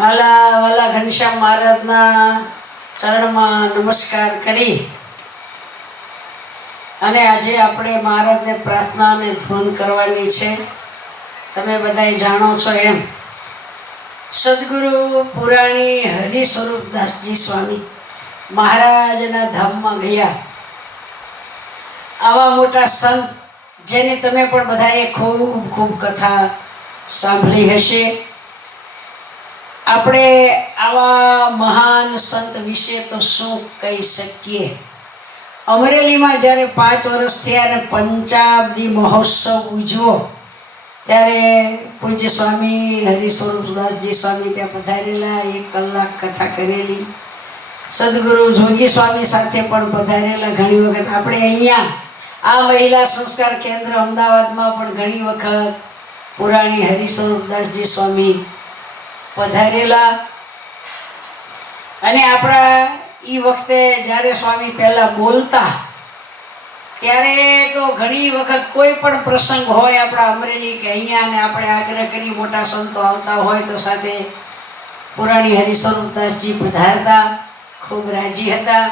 વાલા વાલા ઘનશ્યામ મહારાજના ચરણમાં નમસ્કાર કરી અને આજે આપણે મહારાજને પ્રાર્થના અને ધૂન કરવાની છે. તમે બધાય જાણો છો એમ સદગુરુ પુરાણી હરિ સ્વરૂપદાસજી સ્વામી મહારાજના ધામમાં ગયા. આવા મોટા સંત જેની તમે પણ બધાએ ખૂબ ખૂબ કથા સાંભળી હશે. આપણે આવા મહાન સંત વિશે તો શું કહી શકીએ. અમરેલીમાં જ્યારે 5 વર્ષ થયા અને પંચાબ્દી મહોત્સવ ઉજવો ત્યારે પૂજ્ય સ્વામી હરિ સ્વરૂપદાસજી સ્વામી ત્યાં પધારેલા. 1 કલાક કથા કરેલી. સદગુરુ જોગી સ્વામી સાથે પણ પધારેલા ઘણી વખત. આપણે અહીંયા આ મહિલા સંસ્કાર કેન્દ્ર અમદાવાદમાં પણ ઘણી વખત પુરાણી હરિ સ્વરૂપદાસજી સ્વામી પધારેલા. અને આપણા એ વખતે જ્યારે સ્વામી પહેલાં બોલતા ત્યારે તો ઘણી વખત કોઈ પણ પ્રસંગ હોય આપણા અમરેલી કે અહીંયા, અને આપણે આગ્રહ કરી મોટા સંતો આવતા હોય તો સાથે પુરાણી હરિ સ્વરૂપદાસજી પધારતા. ખૂબ રાજી હતા.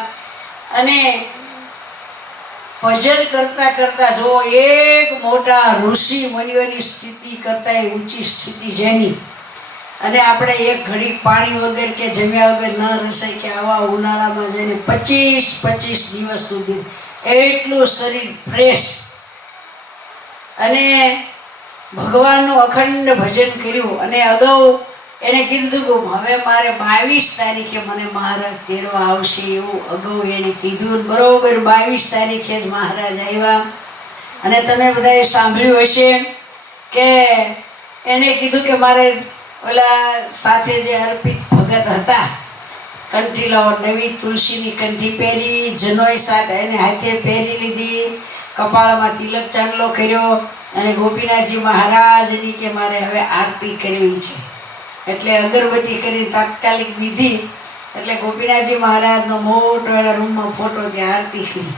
અને ભજન કરતા કરતા જો એક મોટા ઋષિ મુનિઓની સ્થિતિ કરતા ઊંચી સ્થિતિ જેની, અને આપણે એક ઘડી પાણી વગર કે જમ્યા વગર ન રસાય કે આવા ઉનાળામાં જઈને 25 દિવસ સુધી એટલું શરીર ફ્રેશ અને ભગવાનનું અખંડ ભજન કર્યું. અને અગાઉ એને કીધું કે હવે મારે 22 તારીખે મને મહારાજ તેડવા આવશે એવું અગાઉ એને કીધું. બરોબર 22 તારીખે જ મહારાજ આવ્યા. અને તમે બધાએ સાંભળ્યું હશે કે એને કીધું કે મારે ઓલા સાથે જે અર્પિત ભગત હતા કંઠીલો નવી તુલસીની કંઠી પહેરી, જનોઈ સાથે એને હાથે પહેરી લીધી, કપાળમાં તિલક ચાંદલો કર્યો અને ગોપીનાથજી મહારાજની કે મારે હવે આરતી કરવી છે એટલે અગરબત્તી કરી તાત્કાલિક દીધી. એટલે ગોપીનાથજી મહારાજનો મોટો એના રૂમમાં ફોટો ત્યાં આરતી કરી.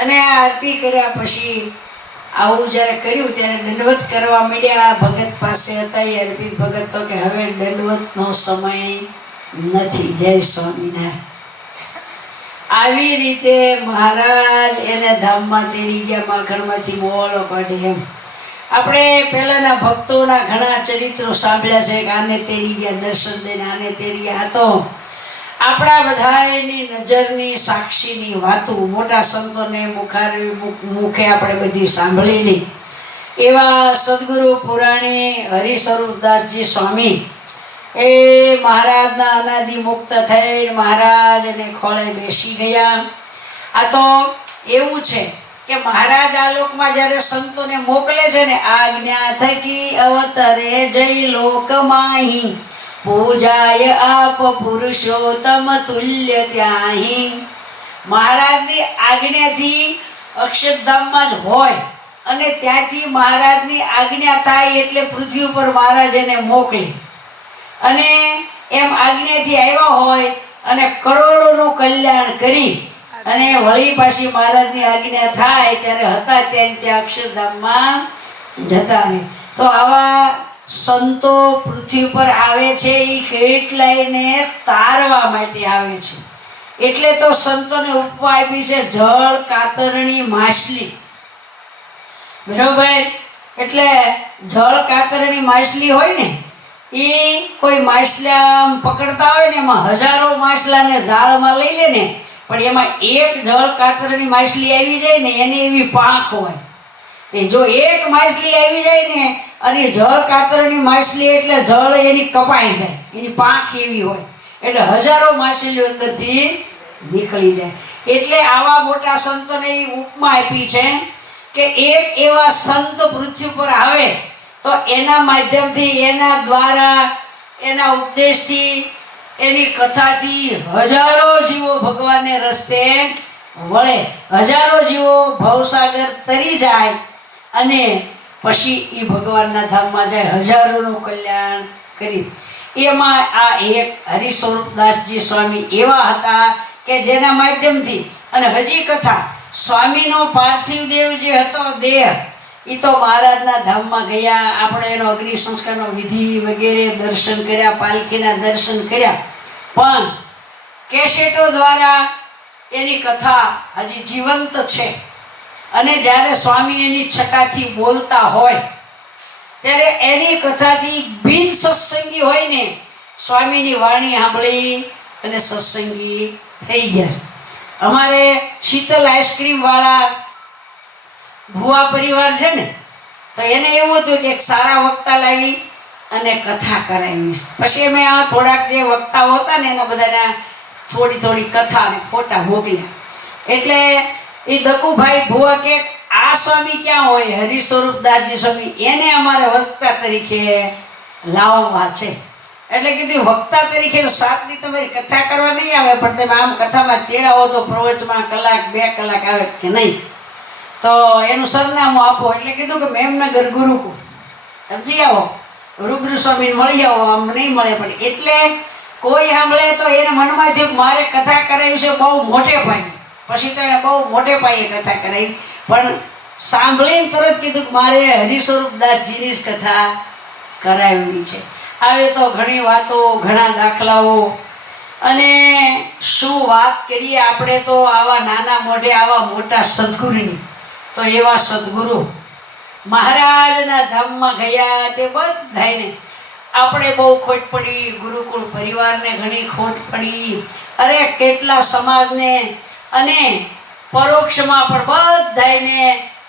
અને આ આરતી કર્યા પછી આવું જ્યારે કર્યું ત્યારે દંડવત કરવા માંડ્યા. ભગત પાસે હતા એ અર્પિત ભગત તો કે હવે દંડવતનો સમય નથી. જય સ્વામિનારાયણ. આવી રીતે મહારાજ એને ધામમાં તેડી ગયા, માખણમાંથી મોળો કાઢે એમ. આપણે પહેલાંના ભક્તોના ઘણા ચરિત્રો સાંભળ્યા છે કે આને તેડી ગયા દર્શન દઈને, આને તેડી ગયા. આ તો આપણા બધાની નજરની સાક્ષીની વાતો મોટા સંતોને મુખે આપણે બધી સાંભળેલી. એવા સદગુરુ પુરાણી હરિ સ્વરૂપદાસજી સ્વામી એ મહારાજના અનાદિ મુક્ત થઈ મહારાજને ખોળે બેસી ગયા. આ તો એવું છે કે મહારાજ આ લોકમાં જ્યારે સંતોને મોકલે છે ને, આજ્ઞા થકી અવતરે જય લોક માહી, પૂજાય આપ પુરુષોત્તમ તુલ્ય ત્યાહી. મહારાજની આજ્ઞાથી અક્ષરધામમાં જ હોય અને ત્યાંથી મહારાજની આજ્ઞા થાય એટલે પૃથ્વી ઉપર મહારાજ એને મોકલે. અને એમ આજ્ઞાથી આવ્યા હોય અને કરોડોનું કલ્યાણ કરી અને વળી પાછી મહારાજની આજ્ઞા થાય ત્યારે હતા ત્યાં અક્ષરધામમાં જતા રહે. તો આવા સંતો પૃથ્વી પર આવે છે એ કેટલાયને તારવા માટે આવે છે. એટલે તો સંતોને ઉપમા આપી છે જળ કાતરણી માછલી. બરોબર? એટલે જળ કાતરણી માછલી હોય ને, એ કોઈ માછલા પકડતા હોય ને એમાં હજારો માછલાને જાળમાં લઈ લે ને, પણ એમાં એક જળ કાતરણી માછલી આવી જાય ને એની એવી પાંખ હોય. એ જો એક માછલી આવી જાય ને અને જળ કાતરની માછલી એટલે જળ એની કપાઈ જાય, એની પાંખ એવી હોય એટલે હજારો માછલીઓ અંદરથી નીકળી જાય. એટલે આવા મોટા સંતોને એ ઉપમા આપી છે કે એક એવા સંત પૃથ્વી પર આવે તો એના માધ્યમથી, એના દ્વારા, એના ઉપદેશથી, એની કથાથી હજારો જીવો ભગવાનને રસ્તે વળે, હજારો જીવો ભવસાગર તરી જાય અને પછી એ ભગવાનના ધામમાં જાય, હજારોનું કલ્યાણ કરી. એમાં આ એક હરિ સ્વરૂપદાસજી સ્વામી એવા હતા કે જેના માધ્યમથી, અને હજી કથા સ્વામીનો પાર્થિવ દેવ જે હતો દેહ એ તો મહારાજના ધામમાં ગયા. આપણે એનો અગ્નિ સંસ્કારનો વિધિ વગેરે દર્શન કર્યા, પાલખીના દર્શન કર્યા, પણ કેસેટો દ્વારા એની કથા હજી જીવંત છે. અને જ્યારે સ્વામી એની છટાથી બોલતા હોય ત્યારે એની કથાથી બિન સત્સંગી હોય ને સ્વામીની વાણી સાંભળી અને સત્સંગી થઈ ગયા. અમારે શીતલ આઈસ્ક્રીમ વાળા ભુવા પરિવાર છે ને, તો એને એવું હતું કે એક સારા વક્તા લાવી અને કથા કરાવી. પછી અમે આ થોડાક જે વક્તાઓ હતા ને એના બધાના થોડી કથા અને ફોટા મોકલ્યા. એટલે એ દકુભાઈ ભુવા કે આ સ્વામી ક્યાં હોય, હરિ સ્વરૂપદાસજી સ્વામી, એને અમારે વક્તા તરીકે લાવવા છે. એટલે કીધું વક્તા તરીકે 7 દી તમારી કથા કરવા નહીં આવે, પણ તમે આમ કથામાં તેડાવો તો પ્રવચમાં 1 2 કલાક આવે કે નહીં, તો એનું સરનામું આપો. એટલે કીધું કે મેમનગર ગુરુકુળ સમજી આવો, રૂબરૂ સ્વામીને મળી આવો. આમ નહીં મળે, પણ એટલે કોઈ સાંભળે તો એને મનમાં થયું મારે કથા કરાવી છે બહુ મોટે પાયે. પછી તો એને બહુ મોટે પાયે કથા કરાવી, પણ સાંભળીને તરત કીધું કે મારે હરિ સ્વરૂપદાસજીની જ કથા કરાવવી છે. આવે તો ઘણી વાતો, ઘણા દાખલાઓ, અને શું વાત કરીએ આપણે તો આવા નાના મોઢે આવા મોટા સદગુરુની. તો એવા સદગુરુ મહારાજના ધામમાં ગયા તે બધાને આપણે બહુ ખોટ પડી, ગુરુકુળ પરિવારને ઘણી ખોટ પડી, અરે કેટલા સમાજને, અને પરોક્ષમાં પણ બધાને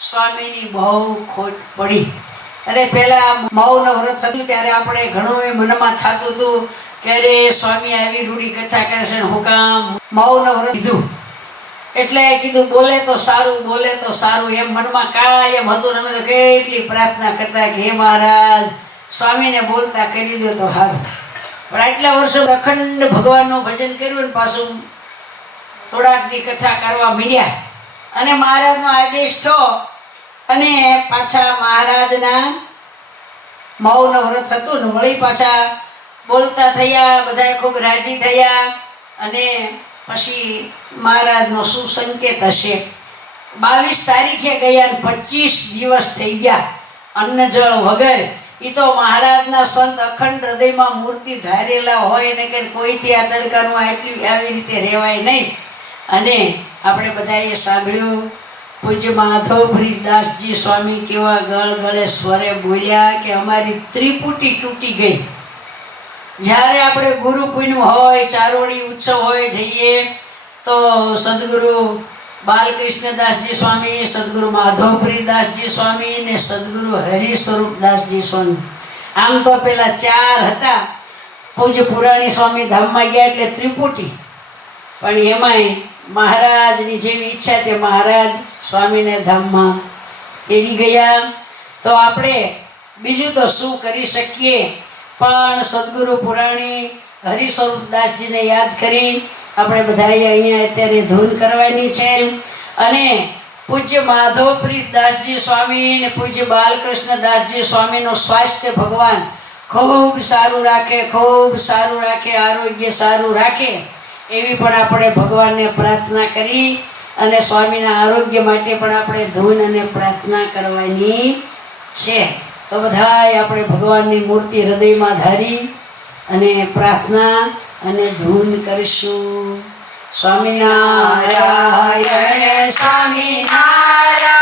સ્વામીની બહુ ખોટ પડી. અરે પહેલાં મૌન વ્રત હતું ત્યારે આપણે ઘણું એ મનમાં થતું હતું કે અરે સ્વામી આવી રૂડી કથા કરે છે, હું કામ મૌન વ્રત લીધું. એટલે કીધું બોલે તો સારું, બોલે તો સારું, એમ મનમાં કાયમ હતું. અમે તો કેટલી પ્રાર્થના કરતા કે હે મહારાજ સ્વામીને બોલતા કરી દો તો સારું. પણ આટલા વર્ષો અખંડ ભગવાનનું ભજન કર્યું ને પાછું થોડાક દી કથા કરવા માંડ્યા, અને મહારાજનો આદેશ થયો, અને પાછા મહારાજના મૌન વ્રત હતું ને વળી પાછા બોલતા થયા. બધા ખૂબ રાજી થયા. અને પછી મહારાજનો શું સંકેત હશે, 22 તારીખે ગયા ને 25 દિવસ થઈ ગયા અન્ન જળ વગર. એ તો મહારાજના સંત અખંડ હૃદયમાં મૂર્તિ ધારેલા હોય ને કે કોઈથી આ તડકાનું આવી રીતે રહેવાય નહીં. અને આપણે બધાએ સાંભળ્યું પૂજ્ય માધવપ્રીતદાસજી સ્વામી કેવા ગળગળે સ્વરે બોલ્યા કે અમારી ત્રિપુટી તૂટી ગઈ. જ્યારે આપણે ગુરુ પૂનમ હોય, ચારોળી ઉત્સવ હોય જઈએ તો સદગુરુ બાલકૃષ્ણદાસજી સ્વામી, સદગુરુ માધવપ્રીતદાસજી સ્વામી ને સદગુરુ હરિ સ્વરૂપદાસજી સ્વામી, આમ તો પેલા 4 હતા. પૂજ્ય પુરાણી સ્વામી ધામમાં ગયા એટલે ત્રિપુટી, પણ એમાંય મહારાજની જેવી ઈચ્છા તે મહારાજ સ્વામીને ધામમાં તેડી ગયા. તો આપણે બીજું તો શું કરી શકીએ, પણ સદગુરુ પુરાણી હરિ સ્વરૂપદાસજીને યાદ કરી આપણે બધાએ અહીંયા અત્યારે ધૂન કરવાની છે. અને પૂજ્ય માધવપ્રીતદાસજી સ્વામી ને પૂજ્ય બાલકૃષ્ણદાસજી સ્વામીનું સ્વાસ્થ્ય ભગવાન ખૂબ સારું રાખે, ખૂબ સારું રાખે, આરોગ્ય સારું રાખે, એવી પણ આપણે ભગવાનને પ્રાર્થના કરી. અને સ્વામીના આરોગ્ય માટે પણ આપણે ધૂન અને પ્રાર્થના કરવાની છે. તો બધાય આપણે ભગવાનની મૂર્તિ હૃદયમાં ધારી અને પ્રાર્થના અને ધૂન કરીશું. સ્વામિનારાયણ સ્વામિનારાયણ.